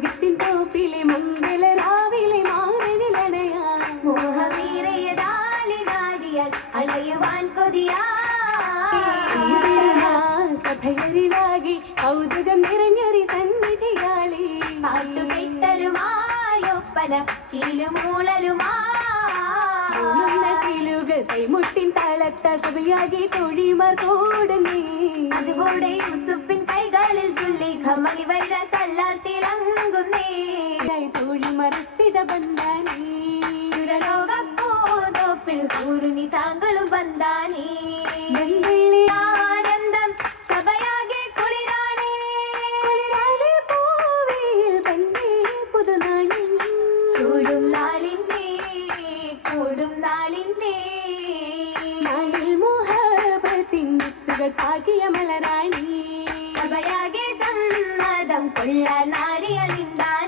മാനഗത്തിൻ തോപ്പിലെ മംഗളരാവിലെ മാറനിലണയാ മോഹവീരയതാലിനാദിയാൽ അണയുവാൻ കൊതിയാ സഭയരിലാകി കൗതുകം നിറഞ്ഞൊരു സന്നിധിയാളി പാട്ടുകെട്ടലുമായൊപ്പന ശീലുമൂളലുമാ ശീലുകൾ കൈമുട്ടിൻ താളത്ത സഭയാകി തോഴിമാർ കൂടുന്നേ അതുകൂടെ യൂസുഫിൻ കൈകളിൽ സുലേഖ മണിവൈര തല്ലാൽ തിളങ്ങുന്നേ തോഴിമാരെത്തിത ബന്ധാനേ സുരലോകപ്പോതോപ്പിൽ കൂറുനി സാങ്കളും ബന്ധാനേ ആനന്ദം സഭയാകെ കുളിരാണേ പൂവേൽ പന്നേ പുതുനാളി കൂടും നാളിന്റെ നാളിൽ മോഹബത്തിൻ മുത്തുകൾ പാകിയ മലരാണി സഭയാകെ സമ്മതം കൊള്ള നാരിയണിന്താൻ